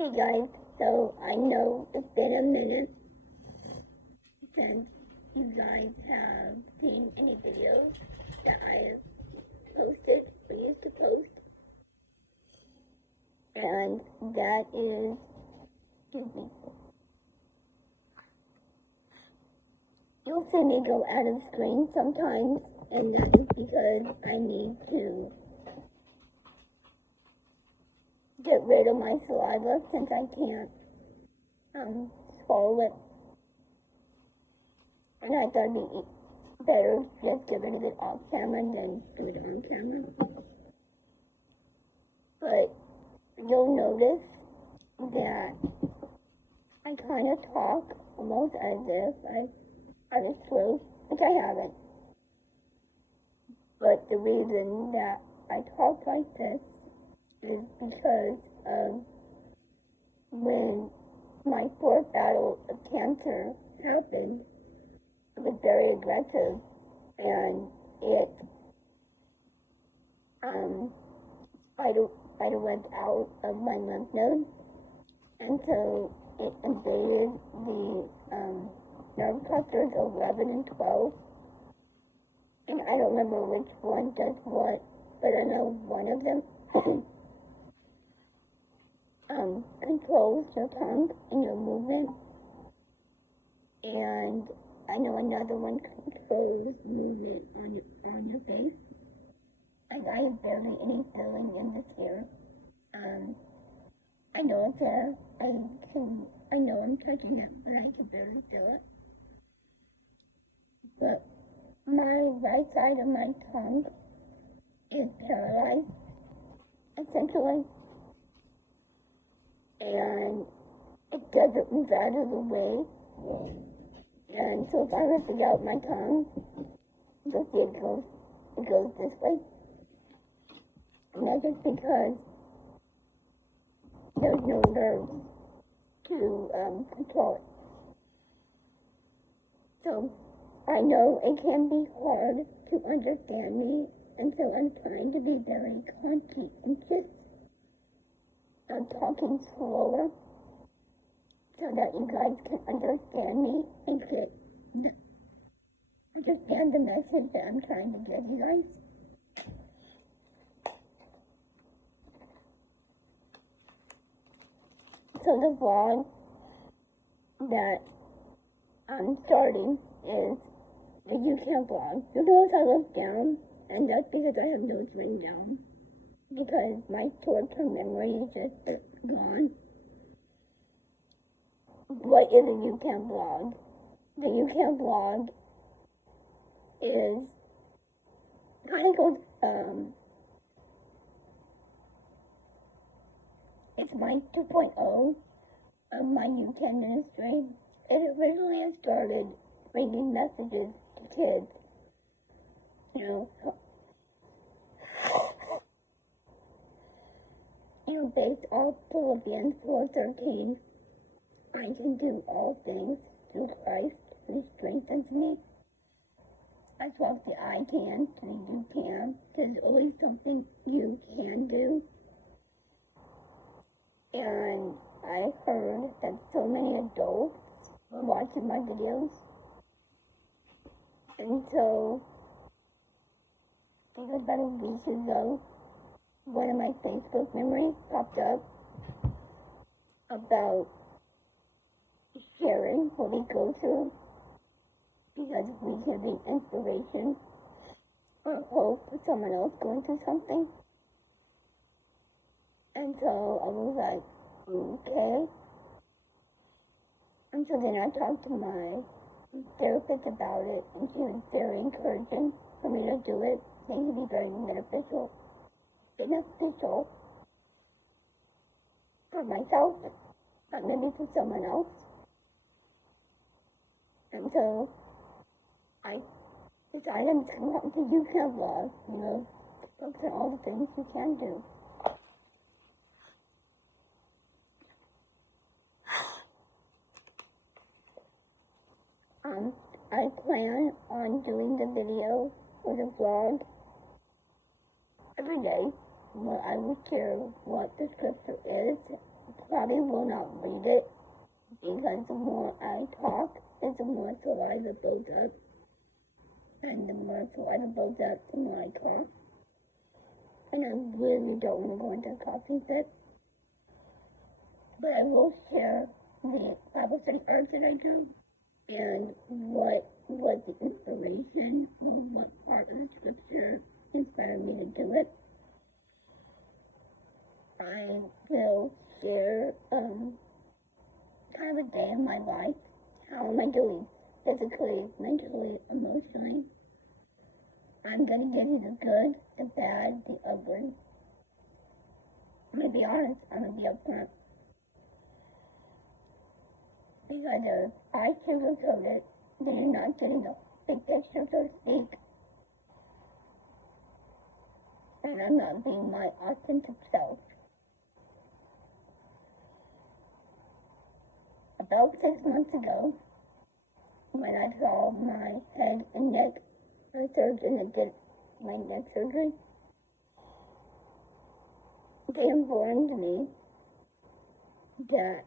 Hey guys, so I know it's been a minute since you guys have seen any videos that I have posted or used to post, and that is, excuse me, you'll see me go out of screen sometimes, and that is because I need to get rid of my saliva since I can't swallow it. And I thought it'd be better just get rid of it off camera than do it on camera. But you'll notice that I kind of talk almost as if I have a throat, which I haven't. But the reason that I talk like this is because of when my fourth battle of cancer happened. It was very aggressive, and it went out of my lymph node, and so it invaded the nerve clusters 11 and 12, and I don't remember which one does what, but I know one of them controls your tongue and your movement, and I know another one controls movement on your face. Like, I have barely any feeling in this hair. I know it's there. I know I'm touching it, but I can barely feel it. But my right side of my tongue is paralyzed, essentially. And it doesn't move out of the way. And so if I were to get out my tongue, you'll see it goes this way. And that's just because there's no nerves to control it. So I know it can be hard to understand me, and so I'm trying to be very conscientious of talking slower so that you guys can understand me and understand the message that I'm trying to give you guys. So the vlog that I'm starting is the YouCam vlog. You notice I look down, and that's because I have notes written down, because my short-term memory is just gone. What is a YouCam vlog? The YouCam vlog is kind of goes, it's my 2.0 of my YouCam ministry. It originally started bringing messages to kids, based off Philippians 4:13. I can do all things through Christ who strengthens me. I swap the I can to the you can. There's always something you can do. And I heard that so many adults were watching my videos. And so, I think about a week ago, one of my Facebook memories popped up about sharing what we go through, because we can be inspiration or hope for someone else going through something. And so I was like, okay. And so then I talked to my therapist about it, and she was very encouraging for me to do it. I think it'd be very beneficial for myself, but maybe for someone else. And so I decided I'm just going to come to YouCam vlog, focus on all the things you can do. I plan on doing the video or the vlog every day, where I will share what the scripture is. Probably will not read it because the more I talk, the more saliva builds up. And the more saliva builds up, the more I cough. And I really don't want to go into a coughing fit. But I will share the Bible study arts that I do and what was the inspiration or what part of the scripture inspired me to do it. I will share kind of a day in my life. How am I doing physically, mentally, emotionally? I'm going to give you the good, the bad, the ugly. I'm going to be honest. I'm going to be upfront. Because if I sugarcoat it, then you're not getting the big picture, so to speak. And I'm not being my authentic self. About 6 months ago, when I saw my head and neck surgeon that did my neck surgery, they informed me that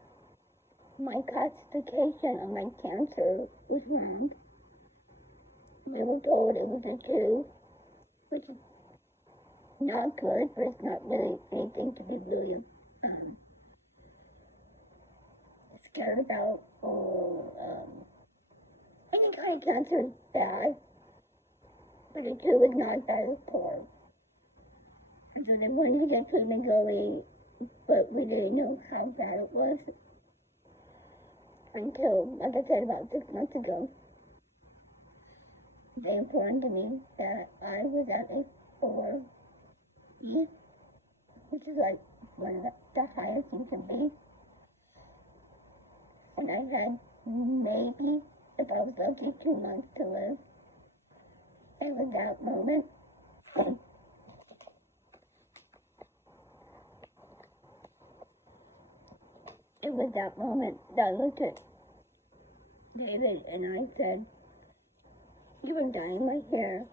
my classification of my cancer was wrong. We were told it was a 2, which is not good, but it's not really anything to be really scared about. Any kind of cancer is bad, but a 2 is not bad as 4. And so they wanted to get treatment going, but we didn't know how bad it was until, like I said, about 6 months ago, they informed me that I was at a 4E, which is like one of the highest you can be. And I had maybe, if I was lucky, 2 months to live. And with that moment, it was that moment that I looked at David and I said, "You are dyeing my hair,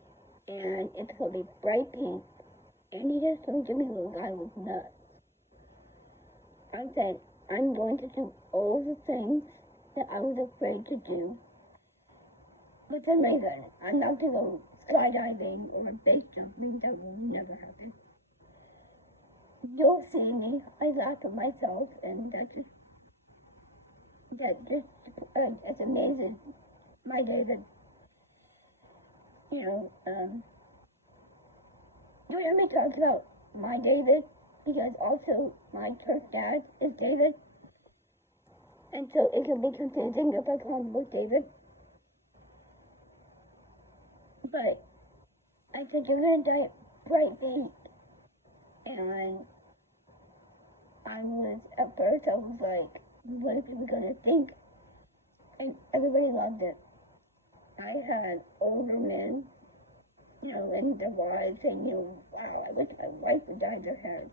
and it's going to be bright pink." And he just looked at me like I was nuts. I said, "I'm going to do all the things that I was afraid to do. But some reason, I'm not going to go skydiving or base jumping. That will never happen. You'll see me. I laugh at myself, and that just it's amazing. My David, you hear me talk about my David, because also my church dad is David, and so it can be confusing if I call him both David. But I said, you're going to die bright pink. And at first I was like, what are people going to think? And everybody loved it. I had older men, and their wives saying, wow, I wish my wife would dye their hair.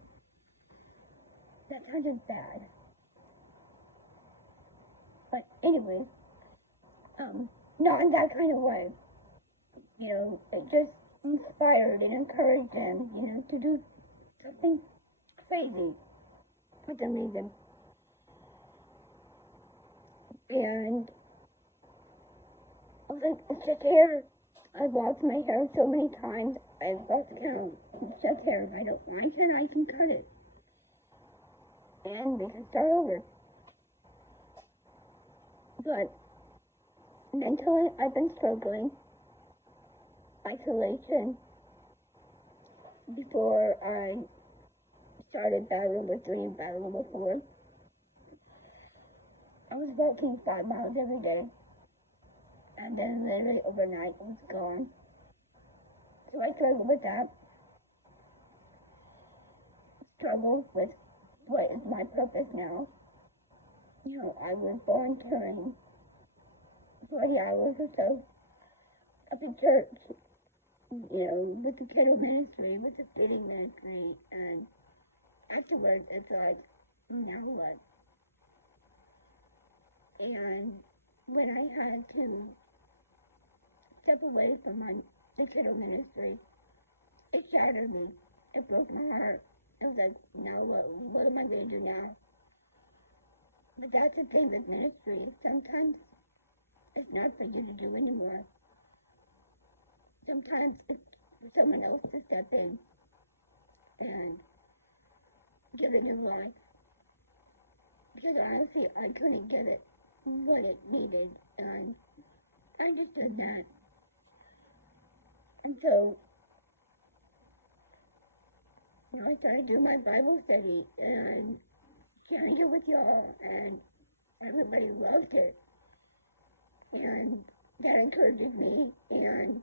That sounded bad. But anyways, not in that kind of way. It just inspired and encouraged them, to do something crazy for some reason. And I was like, it's just hair. I've lost my hair so many times. I've lost count. It's just hair. If I don't like it, I can cut it. And we can start over. But mentally, I've been struggling. Isolation. Before I started battle number 3 and battle number 4, I was walking 5 miles every day. And then literally overnight it was gone. So I struggled with that. Struggled with what is my purpose now. I was volunteering 40 hours or so up in church, with the kiddo ministry, with the feeding ministry, and afterwards it's like, now what? And when I had to step away from the kiddo ministry, it shattered me. It broke my heart. I was like, now what? What am I going to do now? But that's the thing with ministry. Sometimes it's not for you to do anymore. Sometimes it's for someone else to step in and give it new life. Because honestly, I couldn't give it what it needed, and I understood that. And so, I started doing my Bible study and sharing it with y'all, and everybody loved it. And that encourages me, and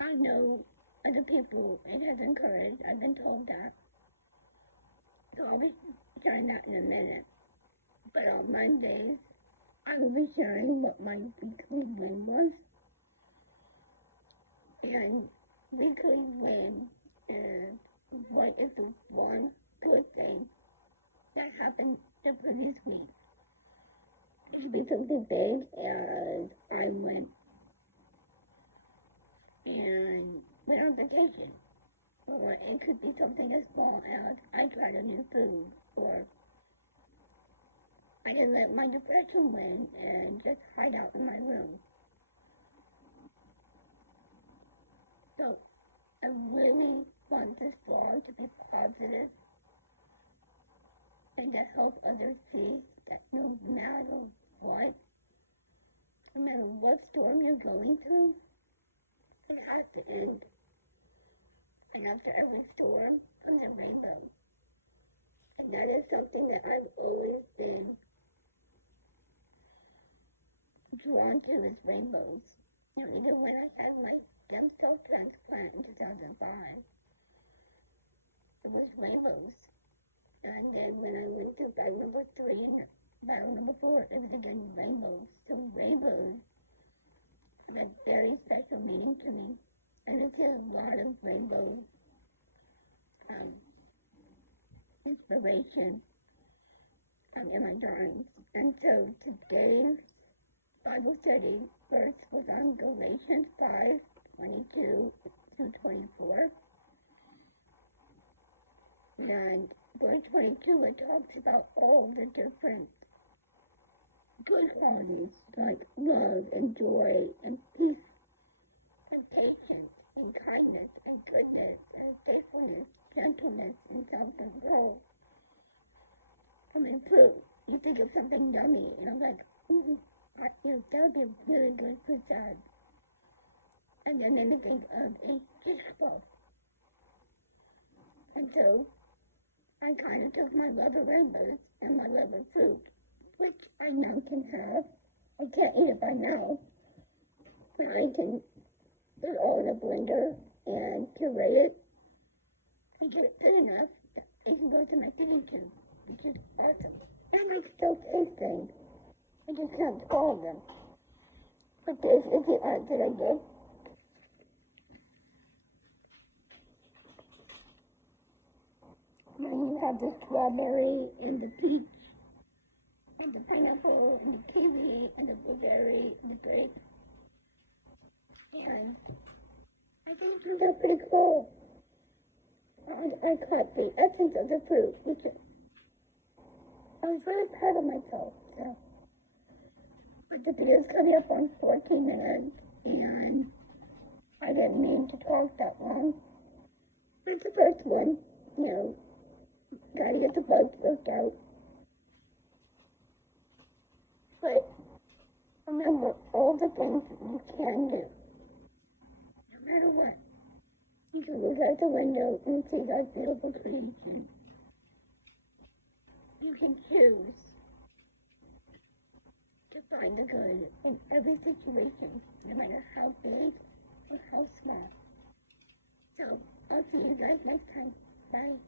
I know other people it has encouraged. I've been told that. So I'll be sharing that in a minute. But on Mondays, I will be sharing what my weekly win was. And weekly win is what is the one good thing that happened the previous week. It could be something big as I went on vacation. Or it could be something as small as I tried a new food, or I didn't let my depression win and just hide out in my room. So I really want this vlog to be positive and to help others see that no matter what storm you're going through, it has to end. And after every storm comes a rainbow. And that is something that I've always been drawn to, is rainbows. Even when I had my stem cell transplant in 2005, it was rainbows. And then when I went through battle number 3 and battle number 4, it was again rainbows. So rainbows have a very special meaning to me. And it's a lot of rainbow inspiration in my drawings. And so today's Bible study verse was on Galatians 5:22 through 24. And verse 22, it talks about all the different good qualities like love and joy and peace and patience and kindness and goodness and faithfulness, gentleness, and self-control. I mean, fruit. You think of something yummy, and I'm like, that would be really good for that. And then I think of a cheesecloth. And so I kind of took my love of rainbows and my love of fruit, which I now can have. I can't eat it by now, but I can put it all in a blender and puree it and get it good enough that it can go to my feeding tube, which is awesome. And I still taste things. I just can't swallow them. But this is the art that I did. Now you have the strawberry and the peach and the pineapple and the kiwi and the blueberry and the grape. And I think they're pretty cool. I caught the essence of the fruit, which I was really proud of myself. So. But the video's coming up on 14 minutes, and I didn't mean to talk that long. It's the first one, gotta get the bugs worked out. But remember all the things you can do, no matter what. You can look out the window and see that beautiful creation. You can choose to find the good in every situation, no matter how big or how small. So, I'll see you guys next time. Bye.